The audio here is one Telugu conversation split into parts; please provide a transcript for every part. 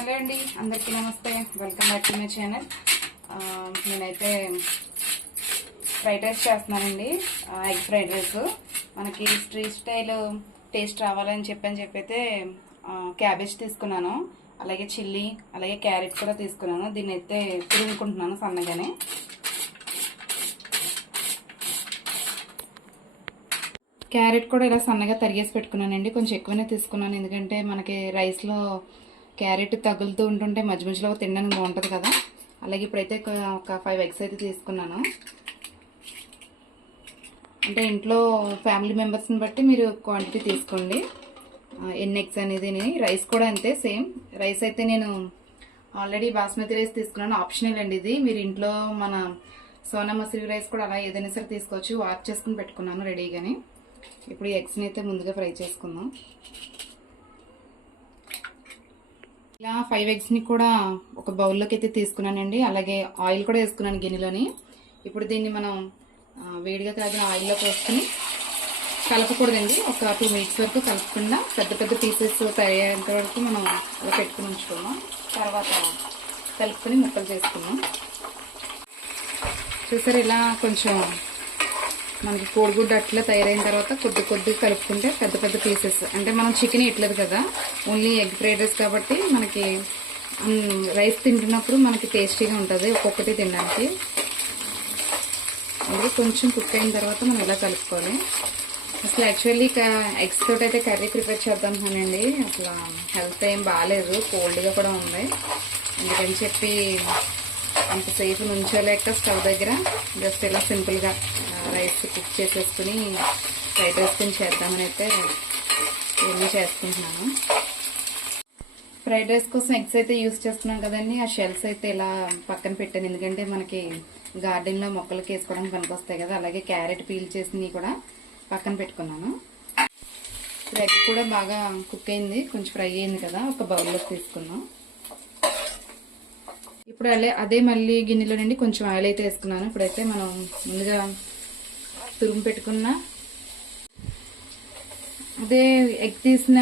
హలో అండి, అందరికీ నమస్తే. Welcome back to my channel. నేనైతే ఫ్రైడ్ రైస్ చేస్తున్నానండి. Egg fried rice. మనకి స్ట్రీట్ స్టైల్ టేస్ట్ రావాలని చెప్పైతే క్యాబేజ్ తీసుకున్నాను, అలాగే చిల్లీ, అలాగే క్యారెట్ కూడా తీసుకున్నాను. దీన్ని అయితే తురుముకుంటున్నాను సన్నగానే. క్యారెట్ కూడా ఇలా సన్నగా తరిగేసి పెట్టుకున్నానండి. కొంచెం ఎక్కువనే తీసుకున్నాను, ఎందుకంటే మనకి రైస్లో క్యారెట్ తగులుతూ ఉంటుంటే మధ్య మధ్యలో తినడానికి బాగుంటుంది కదా. అలాగే ఇప్పుడైతే ఒక 5 ఎగ్స్ అయితే తీసుకున్నాను. అంటే ఇంట్లో ఫ్యామిలీ మెంబర్స్ని బట్టి మీరు క్వాంటిటీ తీసుకోండి, ఎన్ని ఎగ్స్ అనేది. రైస్ కూడా అంతే, సేమ్. రైస్ అయితే నేను ఆల్రెడీ బాస్మతి రైస్ తీసుకున్నాను, ఆప్షనల్ అండి ఇది. మీరు ఇంట్లో మన సోనా మసూరి రైస్ కూడా అలా ఏదైనా సరే తీసుకోవచ్చు. వాష్ చేసుకుని పెట్టుకున్నాను రెడీగానే. ఇప్పుడు ఈ ఎగ్స్ని అయితే ముందుగా ఫ్రై చేసుకుందాం. ఇలా 5 ఎగ్స్ని కూడా ఒక బౌల్లోకి అయితే తీసుకున్నానండి. అలాగే ఆయిల్ కూడా వేసుకున్నాను గిన్నెలోని. ఇప్పుడు దీన్ని మనం వేడిగా కాగిన ఆయిల్లో పోసుకుని కలపకూడదండి. ఒక 2 మినిట్స్ వరకు కలుపుకుండా పెద్ద పెద్ద పీసెస్ తయారేంత వరకు మనం అలా పెట్టుకుని ఉంచుకున్నాం. తర్వాత కలుపుకొని ముక్కలు చేసుకున్నాం. చూసారు, ఇలా కొంచెం మనకి కోడిగుడ్డు అట్లా తయారైన తర్వాత కొద్ది కలుపుకుంటే పెద్ద పెద్ద పీసెస్. అంటే మనం చికెన్ ఇట్లేదు కదా, ఓన్లీ ఎగ్ ఫ్రైడ్ రైస్ కాబట్టి మనకి రైస్ తింటున్నప్పుడు మనకి టేస్టీగా ఉంటుంది ఒక్కొక్కటి తినడానికి. అందుకే కొంచెం కుక్ అయిన తర్వాత మనం ఇలా కలుపుకోవాలి. అసలు యాక్చువల్లీ ఎగ్స్ తోటి అయితే కర్రీ ప్రిపేర్ చేద్దామనండి. అసలు హెల్త్ ఏం బాగాలేదు, కోల్డ్గా కూడా ఉంది. అందుకని చెప్పి అంతసేపు నుంచోలేక స్టవ్ దగ్గర జస్ట్ ఇలా సింపుల్గా రైస్ కుక్ చేసేసుకుని ఫ్రైడ్ రైస్ కొని చేద్దామని అయితే ఇవన్నీ చేసుకుంటున్నాను. ఫ్రైడ్ రైస్ కోసం ఎగ్స్ అయితే యూస్ చేస్తున్నాం కదండి. ఆ షెల్స్ అయితే ఇలా పక్కన పెట్టాను, ఎందుకంటే మనకి గార్డెన్లో మొక్కలకి వేసుకోవడానికి పనికొస్తాయి కదా. అలాగే క్యారెట్ పీల్ చేసి కూడా పక్కన పెట్టుకున్నాను. ఇప్పుడు ఎగ్ కూడా బాగా కుక్ అయింది, కొంచెం ఫ్రై అయింది కదా. ఒక బౌల్లోకి తీసుకున్నాం. ఇప్పుడు అదే మళ్ళీ గిన్నెలో నుండి కొంచెం ఆయిల్ అయితే వేసుకున్నాను. ఇప్పుడైతే మనం ముందుగా తురుము పెట్టుకున్న అదే ఎగ్ తీసిన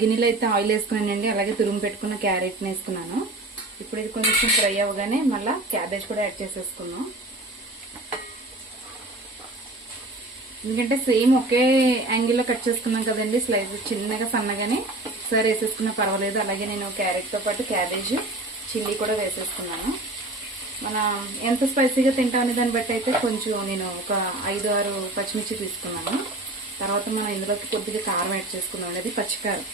గిన్నెలో అయితే ఆయిల్ వేసుకున్నానండి. అలాగే తురుము పెట్టుకున్న క్యారెట్ని వేసుకున్నాను. ఇప్పుడు ఇది కొంచెం ఫ్రై అవ్వగానే మళ్ళీ క్యాబేజ్ కూడా యాడ్ చేసేసుకున్నాం. ఎందుకంటే సేమ్ ఒకే యాంగిల్లో కట్ చేసుకున్నాం కదండి, స్లైస్ చిన్నగా సన్నగానే ఒకసారి వేసేసుకున్నా పర్వాలేదు. అలాగే నేను క్యారెట్తో పాటు క్యాబేజ్, చిల్లీ కూడా వేసేసుకున్నాను. మన ఎంత స్పైసీగా తింటామనే దాన్ని బట్టి అయితే కొంచెం నేను ఒక 5-6 పచ్చిమిర్చి తీసుకున్నాను. తర్వాత మనం ఇందులోకి కొద్దిగా కారం యాడ్ చేసుకున్నాం, అది పచ్చికారం.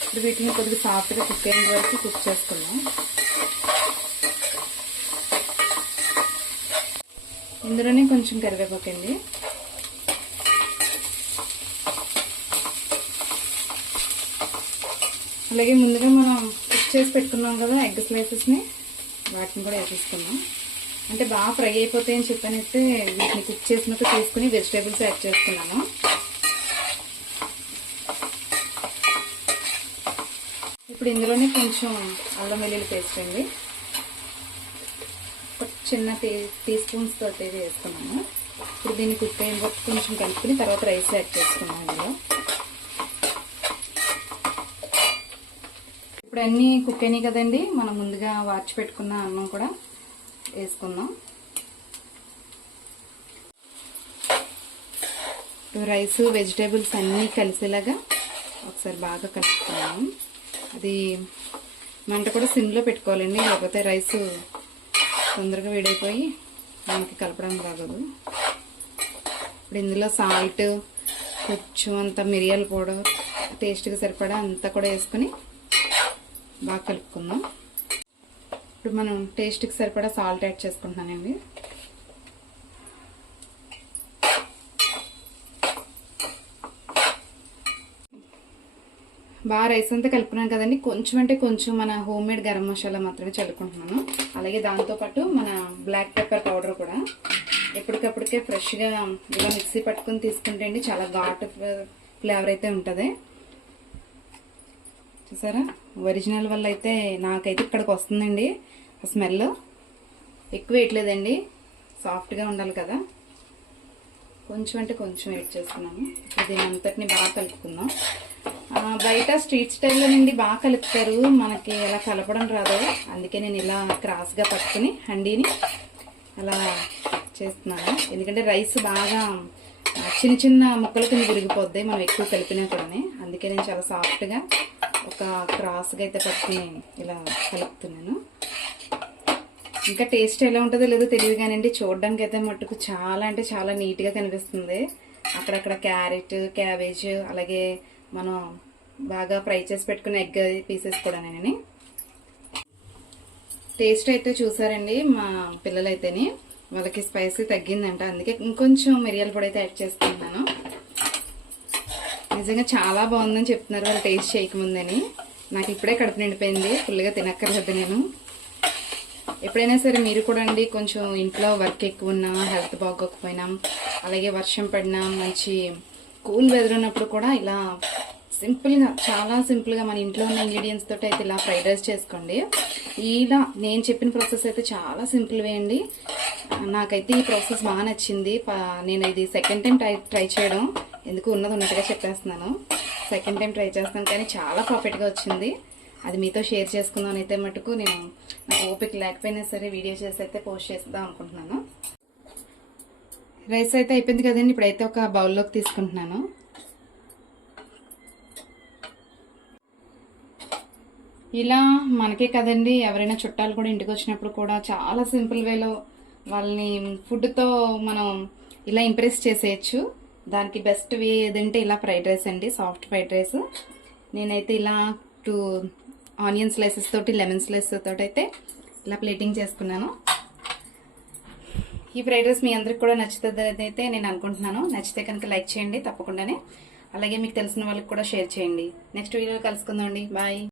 ఇప్పుడు వీటిని కొద్దిగా సాఫ్ట్గా కుక్ అయిన వరకు కుక్ చేసుకున్నాం. ఇందులోనే కొంచెం కరివేపాకండి. అలాగే ముందుగా మనం కుక్ చేసి పెట్టుకున్నాం కదా ఎగ్ స్లైసెస్ని, వాటిని కూడా వేసేసుకున్నాం. అంటే బాగా ఫ్రై అయిపోతాయని చెప్పనైతే వీటిని కుక్ చేసినట్టు తీసుకుని వెజిటేబుల్స్ యాడ్ చేసుకున్నాను. ఇప్పుడు ఇందులోనే కొంచెం అల్లం వెల్లుల్లి పేస్ట్ అండి, చిన్న టీ స్పూన్స్ తోటి వేసుకున్నాను. ఇప్పుడు దీన్ని కుక్ అయిన వరకు కొంచెం కలుపుకుని తర్వాత రైస్ యాడ్ చేసుకున్నాను. ఇందులో ఇప్పుడు అన్నీ కుక్ అయినాయి కదండి. మనం ముందుగా వార్చి పెట్టుకున్న అన్నం కూడా వేసుకుందాం. రైస్ వెజిటేబుల్స్ అన్నీ కలిసేలాగా ఒకసారి బాగా కలుపుకున్నాము. అది మంట కూడా సిమ్లో పెట్టుకోవాలండి, లేకపోతే రైస్ తొందరగా వేడైపోయి మనకి కలపడం రాగదు. ఇప్పుడు ఇందులో సాల్ట్, కొంచెం అంత మిరియాల పౌడర్, టేస్ట్గా సరిపడా అంతా కూడా వేసుకొని బాగా కలుపుకుందాం. ఇప్పుడు మనం టేస్ట్కి సరిపడా సాల్ట్ యాడ్ చేసుకుంటున్నానండి. బాగా రైస్ అంతా కలుపుకున్నాను కదండి. కొంచెం అంటే కొంచెం మన హోమ్ మేడ్ గరం మసాలా మాత్రమే చల్లుకుంటున్నాను. అలాగే దాంతోపాటు మన బ్లాక్ పెప్పర్ పౌడర్ కూడా ఎప్పటికప్పటికే ఫ్రెష్గా ఇలా మిక్సీ పట్టుకుని తీసుకుంటే అండి చాలా ఘాటు ఫ్లేవర్ అయితే ఉంటుంది. చూసారా, ఒరిజినల్ వల్ల అయితే నాకైతే ఇక్కడికి వస్తుందండి స్మెల్. ఎక్కువ వేయట్లేదండి, సాఫ్ట్గా ఉండాలి కదా. కొంచెం అంటే కొంచెం యాడ్ చేసుకున్నాను. దీని అంతటిని బాగా కలుపుకుందాం. బయట స్ట్రీట్ స్టైల్లో నుండి బాగా కలుపుతారు, మనకి అలా కలపడం రాదు. అందుకే నేను ఇలా క్రాస్గా పట్టుకుని హండీని అలా చేస్తున్నాను. ఎందుకంటే రైస్ బాగా చిన్న చిన్న ముక్కల కింద విరిగిపోద్ది మనం ఎక్కువ కలిపినా కూడా. అందుకే నేను చాలా సాఫ్ట్గా ఒక క్రాస్గా అయితే పట్టుకుని ఇలా కలుపుతున్నాను. ఇంకా టేస్ట్ ఎలా ఉంటుందో లేదో తెలియదు కానివ్వండి, చూడడానికి అయితే మట్టుకు చాలా అంటే చాలా నీట్గా కనిపిస్తుంది. అక్కడక్కడ క్యారెట్, క్యాబేజ్, అలాగే మనం బాగా ఫ్రై చేసి పెట్టుకున్న ఎగ్ పీసెస్ కూడా. నేను టేస్ట్ అయితే చూసారండి, మా పిల్లలైతేనే వాళ్ళకి స్పైసీ తగ్గిందంట, అందుకే ఇంకొంచెం మిరియాల పొడి అయితే యాడ్ చేసుకుంటున్నాను. నిజంగా చాలా బాగుందని చెప్తున్నారు వాళ్ళు టేస్ట్ చేయకముందని. నాకు ఇప్పుడే కడుపు నిండిపోయింది, ఫుల్గా తినక్కర్లేదు. నేను ఎప్పుడైనా సరే మీరు కూడా అండి కొంచెం ఇంట్లో వర్క్ ఎక్కువ ఉన్నా, హెల్త్ బాగోకపోయినా, అలాగే వర్షం పడినా, మంచి కూల్ వెదర్ ఉన్నప్పుడు కూడా ఇలా సింపుల్గా, చాలా సింపుల్గా మన ఇంట్లో ఉన్న ఇంగ్రీడియంట్స్ తోటి అయితే ఇలా ఫ్రైడ్ రైస్ చేసుకోండి. ఇలా నేను చెప్పిన ప్రాసెస్ అయితే చాలా సింపుల్ వే అండి. నాకైతే ఈ ప్రాసెస్ బాగా నచ్చింది. నేను ఇది సెకండ్ టైం ట్రై చేయడం, ఎందుకు ఉన్నది ఉన్నట్టుగా చెప్పేస్తున్నాను. సెకండ్ టైం ట్రై చేస్తాను కానీ చాలా పర్ఫెక్ట్గా వచ్చింది. అది మీతో షేర్ చేసుకుందాం అయితే మటుకు నేను నాకు ఓపిక లేకపోయినా సరే వీడియో చేసి అయితే పోస్ట్ చేద్దాం అనుకుంటున్నాను. రైస్ అయితే అయిపోయింది కదండి, ఇప్పుడైతే ఒక బౌల్లోకి తీసుకుంటున్నాను. ఇలా మనకే కదండి, ఎవరైనా చుట్టాలు కూడా ఇంటికి వచ్చినప్పుడు కూడా చాలా సింపుల్ వేలో వాళ్ళని ఫుడ్తో మనం ఇలా ఇంప్రెస్ చేసేయచ్చు. దానికి బెస్ట్ వే ఏదంటే ఇలా ఫ్రైడ్ రైస్ అండి, సాఫ్ట్ ఫ్రైడ్ రైస్. నేనైతే ఇలా 2 ఆనియన్ స్లైసెస్ తోటి, లెమన్ స్లైసెస్ తోటి అయితే ఇలా ప్లేటింగ్ చేసుకున్నాను. ఈ ఫ్రైడ్ రైస్ మీ అందరికి కూడా నచ్చుతుంది అయితే నేను అనుకుంటున్నాను. నచ్చితే కనుక లైక్ చేయండి తప్పకుండానే, అలాగే మీకు తెలిసిన వాళ్ళకి కూడా షేర్ చేయండి. నెక్స్ట్ వీడియోలో కలుసుకుందాం అండి. బాయ్.